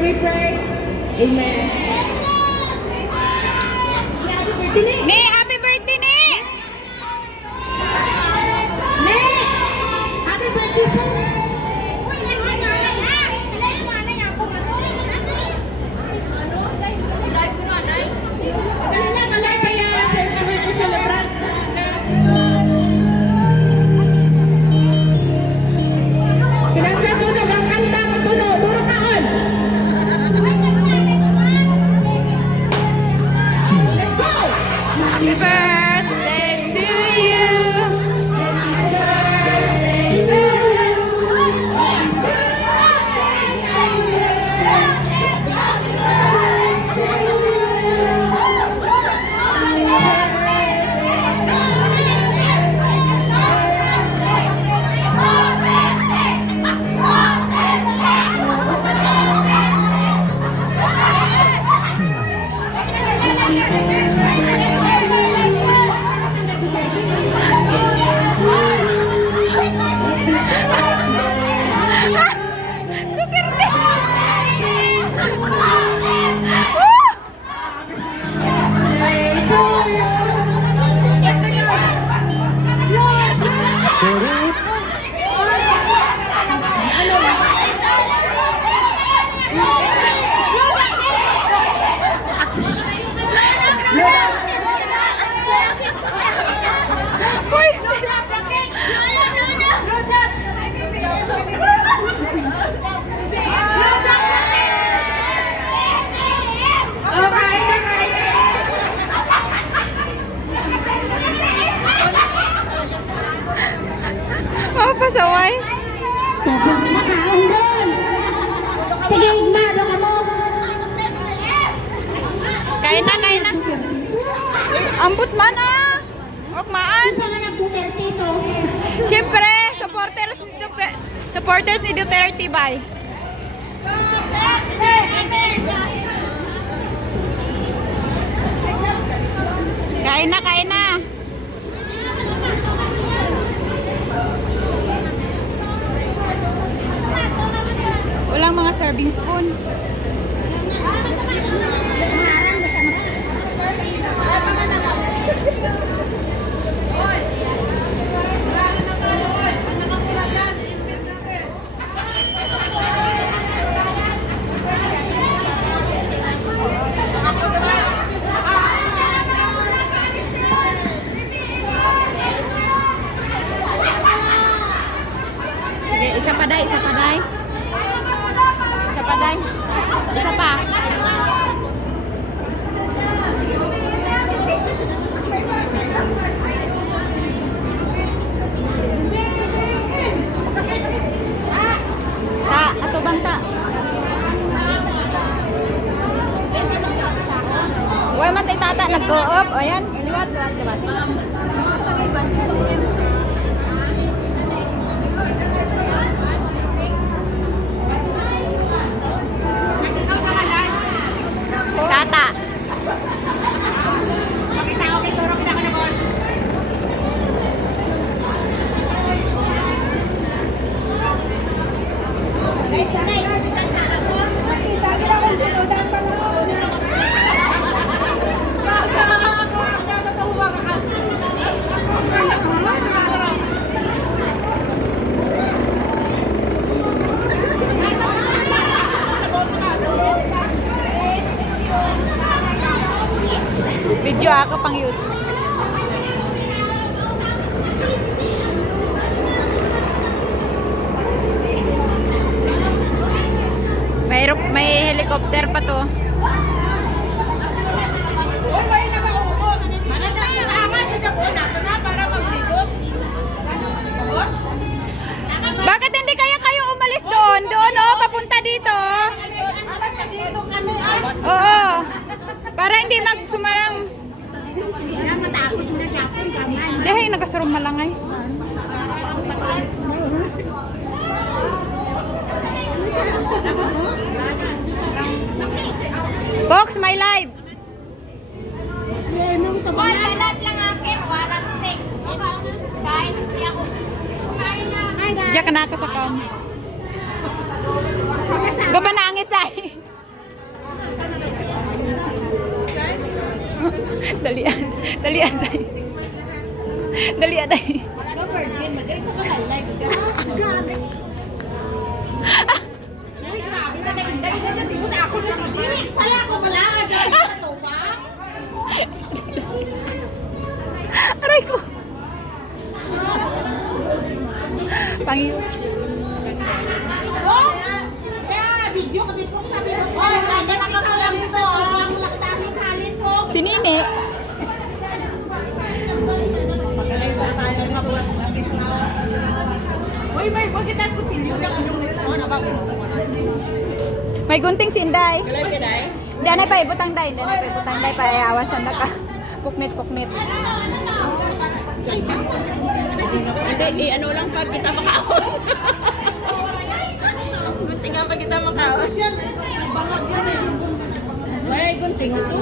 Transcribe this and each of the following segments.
we pray. Amen. Happy birthday, Ne, happy birthday, Ne! Ne! Happy birthday, sir. Magaling lang, malay pa yan. Sa happy birthday celebrant. Pinagkatunog ang kanta, matunog. Duro kaon. Let's go! Happy birthday to you! Oh, pasaway. Tapos makaon doon. Sige, igmado ka mo. Kain na, kain na. Ambot man ah. Huwag maan. Saan na nag-Duterte ito? Siyempre, supporters ni Duterte bay. Kain na, kain na. Walang mga serving spoon. Sige, isa pa day, isa pa day. Isa pa day. Isa pa. Ta, ato bang ta? Uy, matay tata, nag-go-up. O yan, liwat, liwat, liwat. Tata. Pakita ko kay Turo, kita ka na boss. Video ako pang YouTube. May helicopter pa to. Bakit hindi kayo umalis doon? Doon oh, papunta dito. Oo. Para hindi magsumarang. Dahil nagkasarum malangay. Box, my live. Diyan ka na ako sa kam. Gaba na angit ay. Dali aday. Virgin, magaling sa kahalay. Uy, grabe na nainday na dyan. Di mo sa ako na didi. Saya ako pala. Dahil sa lupa. Aray ko. Pangiyo. Oh! Kaya, video ka din po sabi mo. Hoy, ganda na ka pala dito. Ang lakdaning halin po. Si Nini. Magaling po tayo ng kabulat. Uy, may wag kita kutsilyo lang ang yung nito. May gunting si Inday. Galay ka day? Danay pa ibutang day. Danay pa ibutang day pa ayawan sanda ka. Puknit, puknit. Hindi, ano lang pag kita makaon. Gunting nga pag kita makaon. May gunting ito.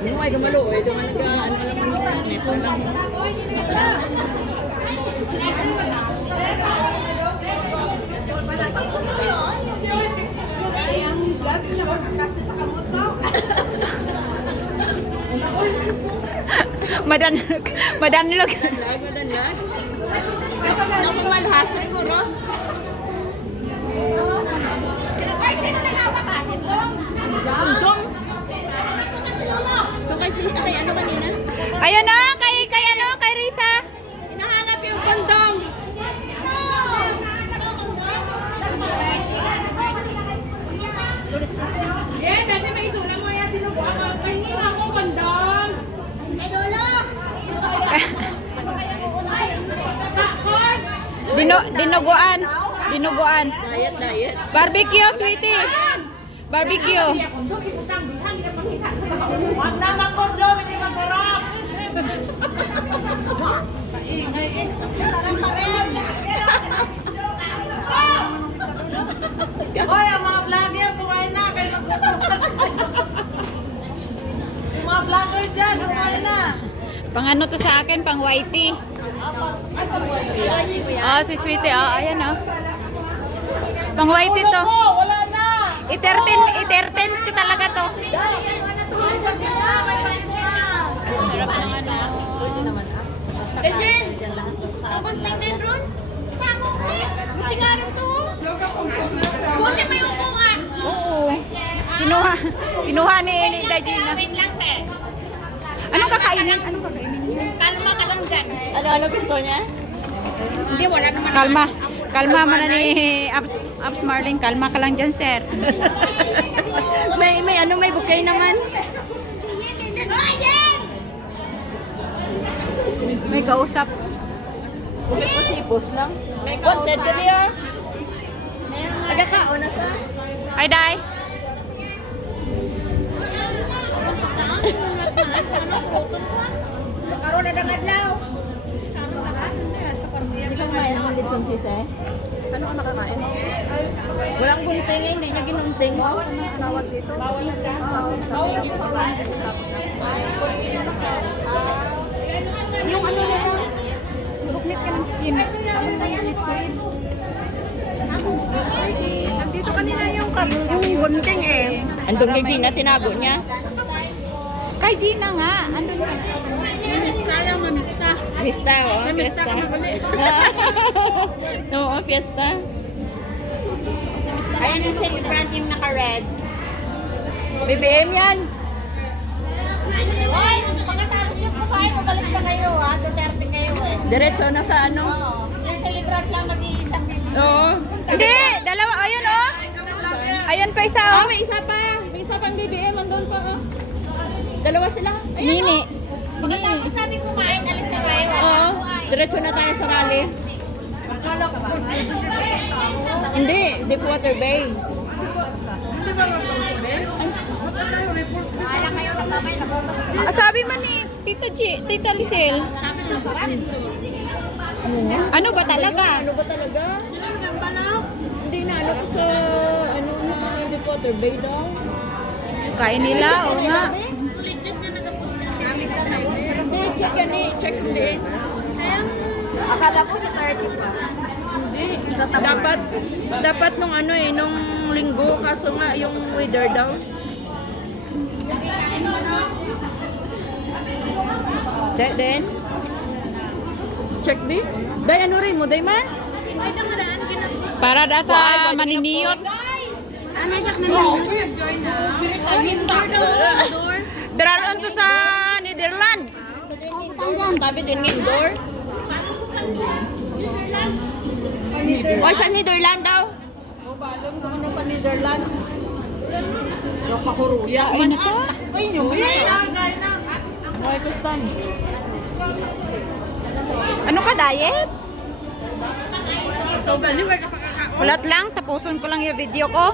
Yung ay gumalo eh. Doon nag ano lang mas net na lang. Madanlog. Madanlog. Lag, madanlag. Nakumalhasan ko, ro. Ay, sino nagkakakain doon? Undong. Ito kay ano kanina? Ayun na, kay ano, kay Risa. Hinahanap yung kondong. Jen, kasi may isulang mo yan. Tinubuha ka. Pahingin ako, bandang. Ay, Lola. Dinuguan. Dinuguan. Diet, diet. Barbecue, sweetie. Barbecue. Huwag na mag-condom, hindi masarap. Masarap pa rin. Hoy, ang mga vlogger, kumain na. Kayo mag-condom. Yung mga vlogger dyan, kumain na. Pang ano to sa akin, pang whitey. Oh, si sweetie. Oh, ayan oh. Pang whitey to. Oh, wala na. I-13 ko talaga to. May sakit na, may sakit na. Jen! Ang gunting din, Ron? Buti nga rin to. Buti may upuan. Oo. Kinuha ni Dajina. Wait lang, sir. Anong kakainin? Anong kakainin niyo? Kalma ka lang dyan. Ano gusto niya? Hindi, wala naman. Kalma. Kalma man ni Abs Marlin. Kalma ka lang dyan, sir. May bouquet naman. May kausap. Bukit pa sipos lang. Wanted ka niya. Agakao na sa. Hi, Day. Karoon na ng adlaw. Hindi ka kumain ng lechon sise? Ano ka nakakain? Walang gunting eh, hindi niya ginunting. Tawag dito. Bawal na siya. Yung ano na Buknit ka ng skin. Nandito kanina yung gunting eh. Andun kay Gina, tinago niya. Kay Gina nga. Andun nga. Sayang mamista. Fiesta, oh, fiesta. Oo, fiesta. Ayan yung celebrant yung naka-red. BBM yan. Hoy, pagkatapos yung kumain, mabalik na kayo ha. Duterte kayo eh. Diretso na sa ano. Oo. Yung celebrant lang mag-iisang Oo. Hindi. Dalawa. Ayun, oh. Ayun pa isa, oh. May isa pa. May isa pang BBM, andun pa, oh. Dalawa sila. Si Nini. Si Nini. Pagkatapos natin kumain, alis na kayo. Oo. Diretso na tayo sa rally. Hindi, Deepwater Bay. Sabi man ni Tita Lisel. Ano ba talaga? Ano ba talaga? Hindi na ano ko sa ano Deepwater Bay daw. Kain nila, o nga. Hindi, check yan eh. Check hindi. Akala ko sa 30 pa. Dapat nung ano eh, nung linggo, kaso nga yung weather daw. Then, Check di. Day, ano rin mo? Day man? Para da sa maniniyot. Dararon to sa Netherlands. Tabi din indoor. O sa Netherlands daw. Balong kung ano pa Netherlands. Yung pakuruya. Ay na to. Ay, nyo. Gay na. Ay, kustan. Ano ka diet? So, gani, may kapakakaon. Ulat lang, tapusin ko lang yung video ko.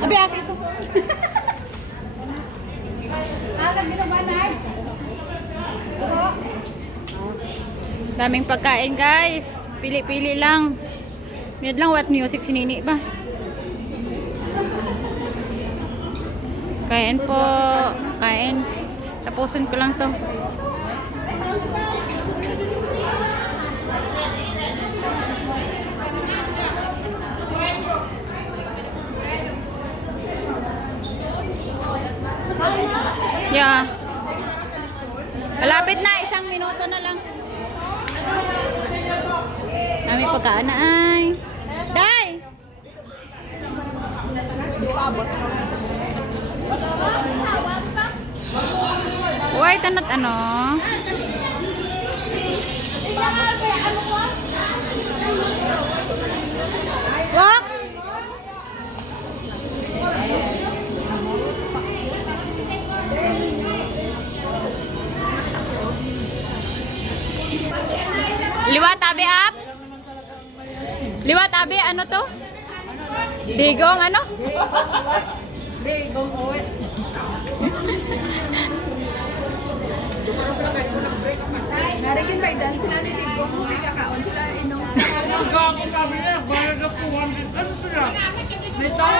Abi, akin sa daming pagkain guys. Pili-pili lang. Yan lang what music sinini ba? Kain po. Kain. Tapusin ko lang to. Yeah. Malapit na, 1 minuto na lang. Kami pagkaan na ay. Day! Uy, tanat ano? Wax! Liwat tabi apps? Liwat tabi ano to? Digong ano? Digong uwi. Narikin ba idan sila ni Digong? Hindi kakaon sila inom. Gagawin kami na. Bayaga po 100. Ano sila? May tao.